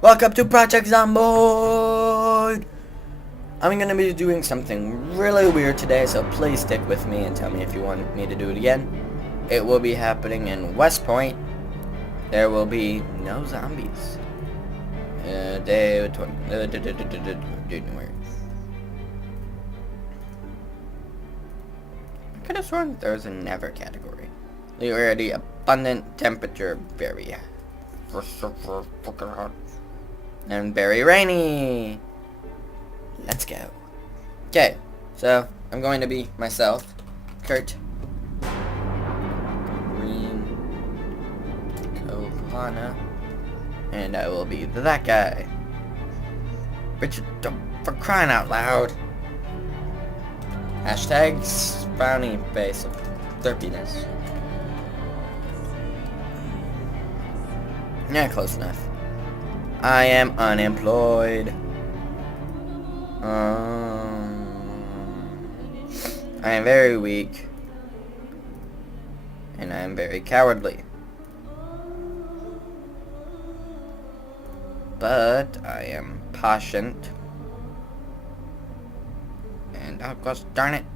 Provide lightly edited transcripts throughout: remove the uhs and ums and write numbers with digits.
Welcome to Project Zomboid! I'm gonna be doing something really weird today, so please stick with me and tell me if you want me to do it again. It will be happening in West Point. There will be no zombies. Day 20. January. I could have sworn there was a never category. The already abundant temperature, very fucking hot. And very rainy. Let's go. Okay, so I'm going to be myself, Kurt. Green Covana. And I will be that guy. Richard, for crying out loud. Hashtag frowny face of derpiness. Yeah, close enough. I am unemployed. I am very weak. And I am very cowardly. But I am patient. And oh gosh darn it.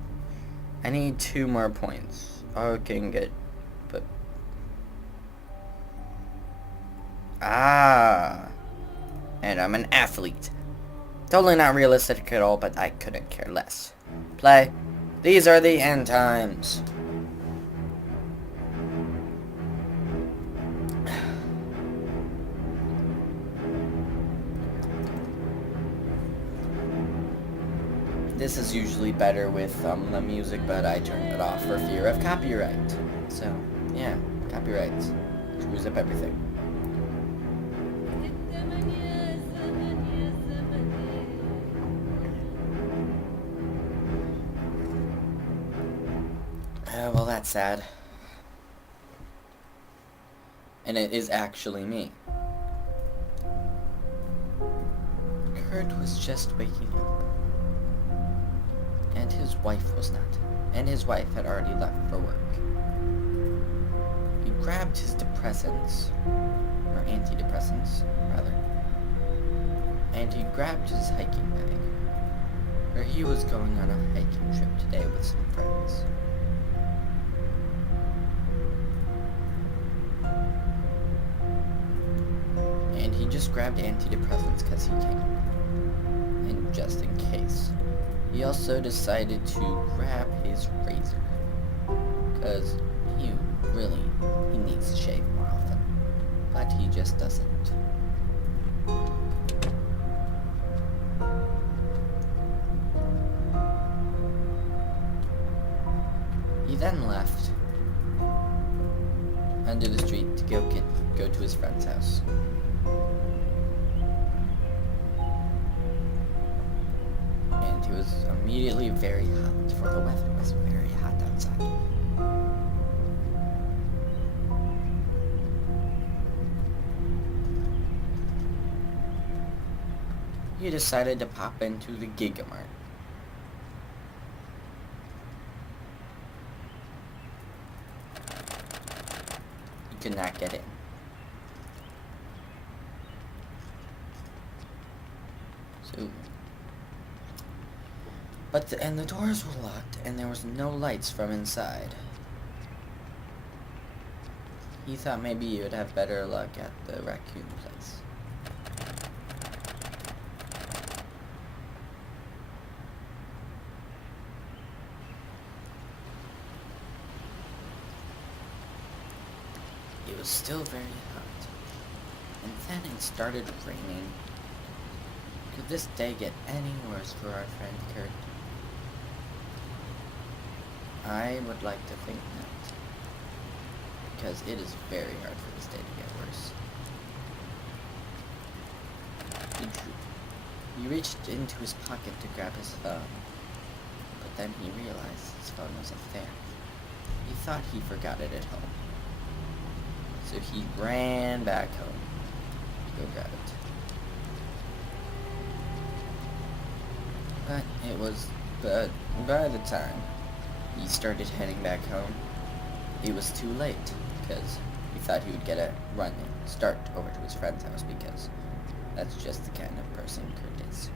I need 2 more points. I can get but and I'm an athlete. Totally not realistic at all, but I couldn't care less. Play. These are the end times. This is usually better with the music, but I turned it off for fear of copyright. So, yeah, copyright screws up everything. Well, that's sad. And it is actually me. Kurt was just waking up. And his wife was not. And his wife had already left for work. He grabbed his depressants, or antidepressants, rather. And he grabbed his hiking bag, where he was going on a hiking trip today with some friends. And he just grabbed antidepressants because he can. And just in case. He also decided to grab his razor. Because he needs to shave more often. But he just doesn't. He then left under the street to go to his friend's house. And he was immediately very hot, for the weather was very hot outside. He decided to pop into the Gigamart. He could not get in. And the doors were locked, and there was no lights from inside. He thought maybe he would have better luck at the raccoon place. It was still very hot, and then it started raining. Could this day get any worse for our friend Kurt? I would like to think not, because it is very hard for this day to get worse. He reached into his pocket to grab his phone, but then he realized his phone wasn't there. He thought he forgot it at home, so he ran back home to go grab it. But by the time he started heading back home, it was too late, because he thought he would get a run and start over to his friend's house, because That's just the kind of person Kurt is.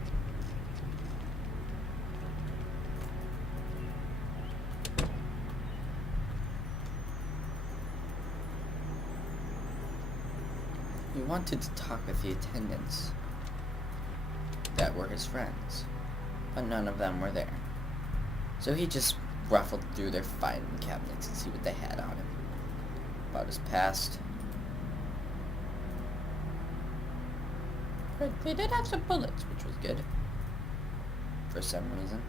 He wanted to talk with the attendants that were his friends, but none of them were there. So he just ruffled through their filing cabinets to see what they had on him. About his past. But they did have some bullets, which was good. For some reason.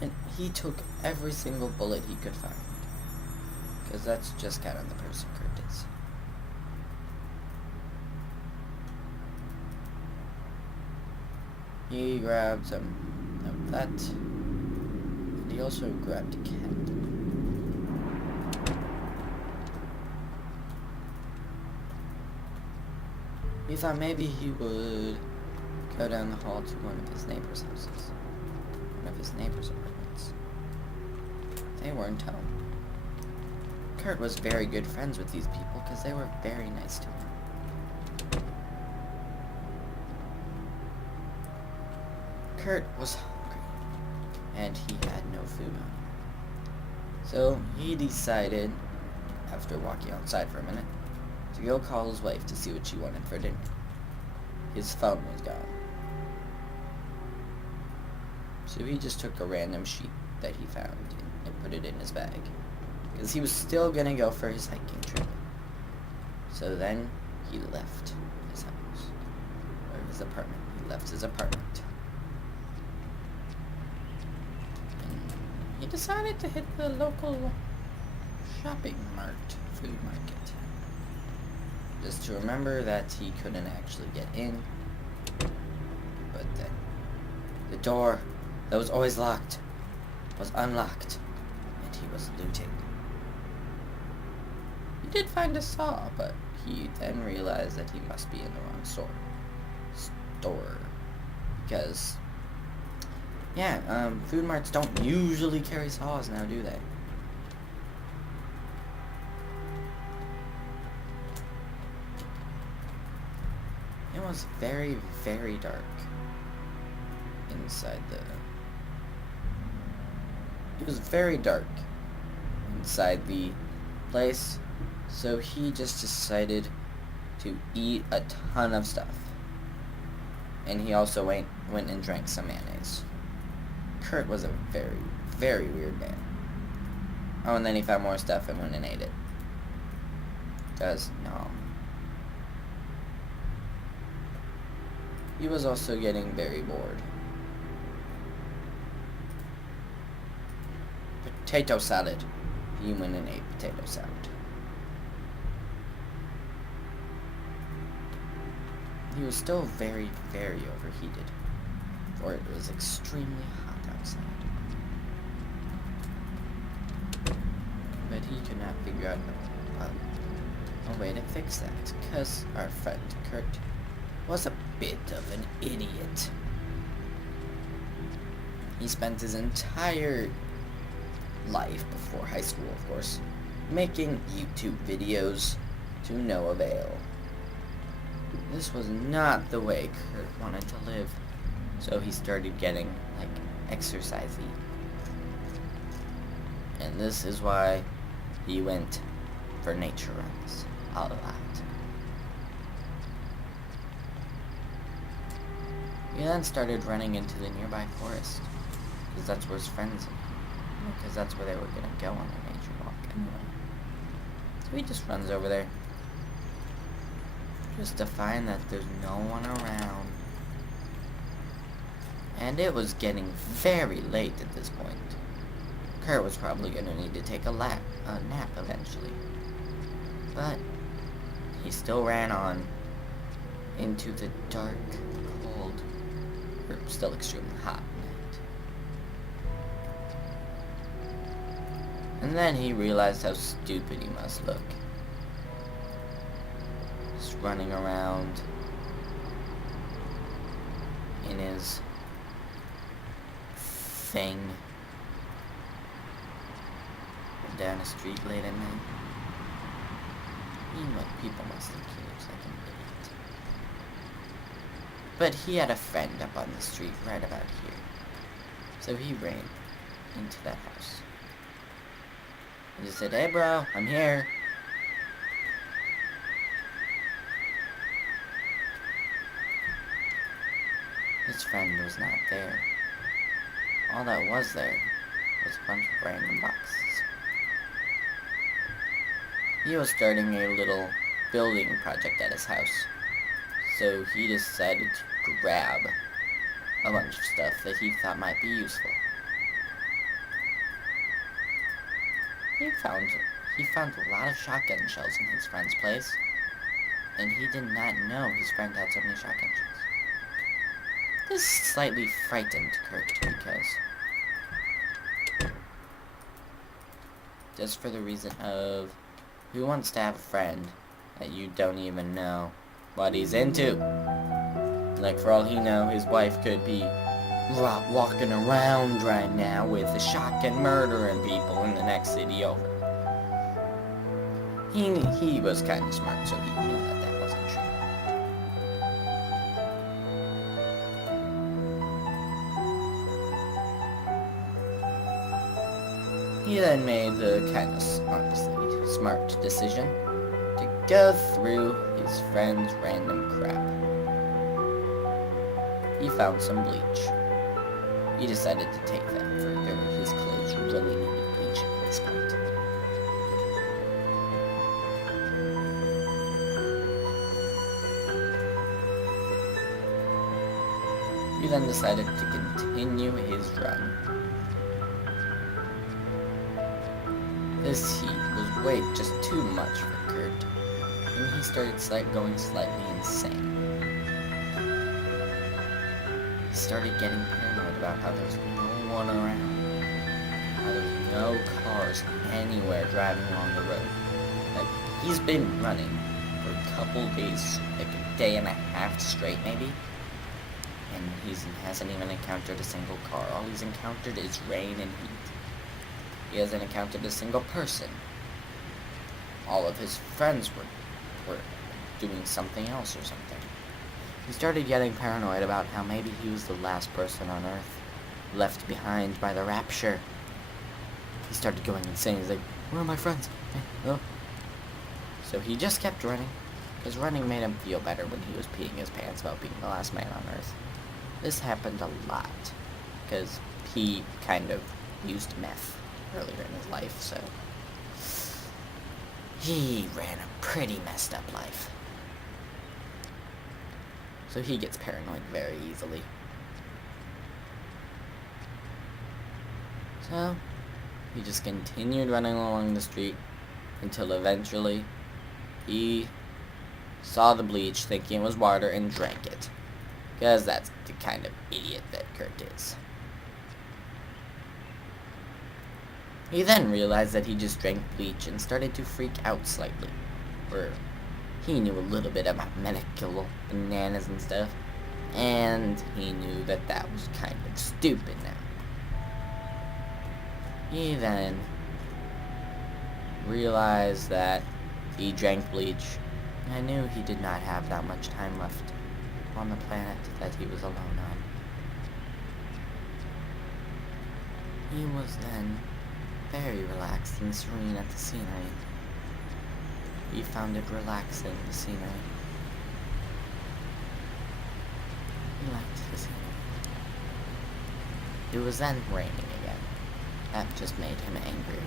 And he took every single bullet he could find. Because that's just kind of the person Kurt is. He grabbed some of that. And he also grabbed a cat. He thought maybe he would go down the hall to one of his neighbors' houses. One of his neighbors' apartments. They weren't home. Kurt was very good friends with these people because they were very nice to him. Kurt was hungry, and he had no food on him. So he decided, after walking outside for a minute, to go call his wife to see what she wanted for dinner. His phone was gone. So he just took a random sheet that he found and put it in his bag. Because he was still gonna go for his hiking trip. So then he left his house. Or his apartment. He left his apartment. And he decided to hit the local shopping mart, food market. Just to remember that he couldn't actually get in. But then the door that was always locked was unlocked. And he was looting. He did find a saw, but he then realized that he must be in the wrong store. Because, yeah, food marts don't usually carry saws now, do they? It was very, very dark inside the... It was very dark inside the place. So he just decided to eat a ton of stuff. And he also went and drank some mayonnaise. Kurt was a very, very weird man. Oh, and then he found more stuff and went and ate it. Because, no. He was also getting very bored. Potato salad. He went and ate potato salad. He was still very, very overheated, for it was extremely hot outside. But he could not figure out a way to fix that, because our friend Kurt was a bit of an idiot. He spent his entire life before high school, of course, making YouTube videos to no avail. This was not the way Kurt wanted to live, so he started getting, exercisey. And this is why he went for nature runs a lot. He then started running into the nearby forest, because that's where his friends are, because that's where they were going to go on their nature walk anyway. So he just runs over there, just to find that there's no one around. And it was getting very late at this point. Kurt was probably going to need to take a nap eventually. But he still ran on into the dark, cold, or still extremely hot night. And then he realized how stupid he must look. Just running around in his thing down a street late at night. People must think he looks like an idiot. But he had a friend up on the street right about here. So he ran into that house. And just said, "Hey bro, I'm here." His friend was not there. All that was there was a bunch of random boxes. He was starting a little building project at his house, so he decided to grab a bunch of stuff that he thought might be useful. He found a lot of shotgun shells in his friend's place, and he did not know his friend had so many shotgun shells. This slightly frightened Kurt because, just for the reason of, who wants to have a friend that you don't even know what he's into? Like, for all he know, his wife could be walking around right now with a shotgun murdering people in the next city over. He was kind of smart, so he knew that that wasn't true. He then made the kind of, honestly, smart decision to go through his friend's random crap. He found some bleach. He decided to take that further. His clothes really needed bleaching at this point. He then decided to continue his run. This heat was way just too much for Kurt, and he started going slightly insane. He started getting paranoid about how there's no one around, how there's no cars anywhere driving along the road. Like, he's been running for a couple days, like a day and a half straight maybe, and he hasn't even encountered a single car. All he's encountered is rain and heat. He hasn't encountered a single person. All of his friends were doing something else or something. He started getting paranoid about how maybe he was the last person on Earth, left behind by the rapture. He started going insane. He's like, "Where are my friends? Oh." So he just kept running, because running made him feel better when he was peeing his pants about being the last man on Earth. This happened a lot, because he kind of used meth earlier in his life, so he ran a pretty messed up life. So he gets paranoid very easily. So he just continued running along the street until eventually he saw the bleach thinking it was water and drank it. Because that's the kind of idiot that Kurt is. He then realized that he just drank bleach and started to freak out slightly. Or he knew a little bit about medical bananas and stuff, and he knew that that was kind of stupid now. He then realized that he drank bleach, and knew he did not have that much time left on the planet that he was alone on. He was then very relaxed and serene at the scenery. He found it relaxing, the scenery. He liked the scenery. It was then raining again. That just made him angry.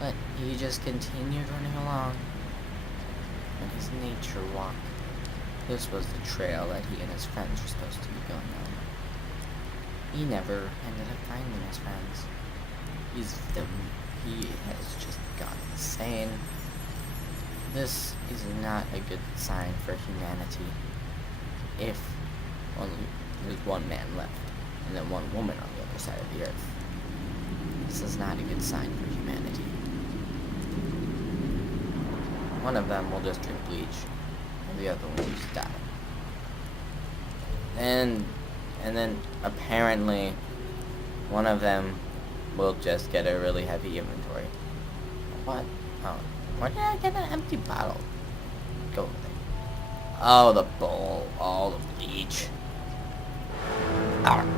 But he just continued running along on his nature walk. This was the trail that he and his friends were supposed to be going on. He never ended up finding his friends. He has just gone insane. This is not a good sign for humanity. If only there's one man left, and then one woman on the other side of the earth. This is not a good sign for humanity. One of them will just drink bleach, and the other one will just die. And then apparently one of them will just get a really heavy inventory. What? Oh, Where did I get an empty bottle? Go over there. Oh, the bowl. All the bleach. Alright.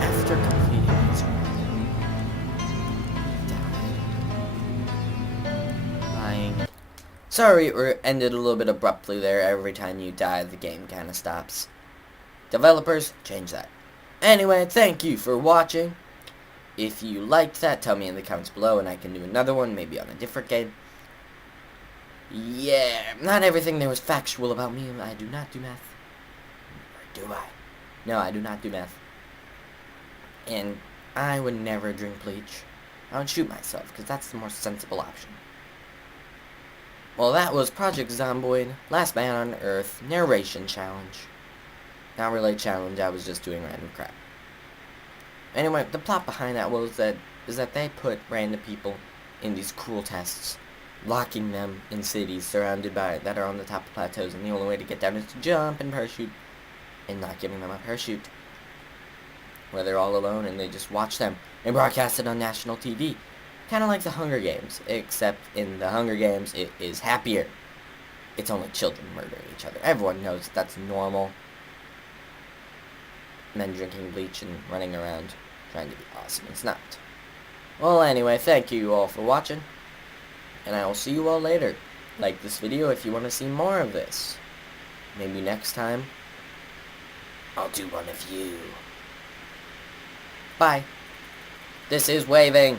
After completing his he died. Lying. Sorry, it ended a little bit abruptly there. Every time you die, the game kind of stops. Developers, change that. Anyway, thank you for watching. If you liked that, tell me in the comments below, and I can do another one, maybe on a different game. Yeah, not everything there was factual about me. I do not do math. Or do I? No, I do not do math. And I would never drink bleach. I would shoot myself, because that's the more sensible option. Well, that was Project Zomboid, Last Man on Earth, Narration Challenge. Not really a challenge, I was just doing random crap. Anyway, the plot behind that is that they put random people in these cruel tests, locking them in cities surrounded by that are on the top of plateaus, and the only way to get down is to jump and parachute, and not giving them a parachute. Where they're all alone and they just watch them and broadcast it on national TV. Kind of like the Hunger Games, except in the Hunger Games it is happier. It's only children murdering each other. Everyone knows that's normal. Men drinking bleach and running around trying to be awesome. It's not. Well, anyway, thank you all for watching, and I will see you all later. Like this video if you want to see more of this. Maybe next time I'll do one of you. Bye. This is waving.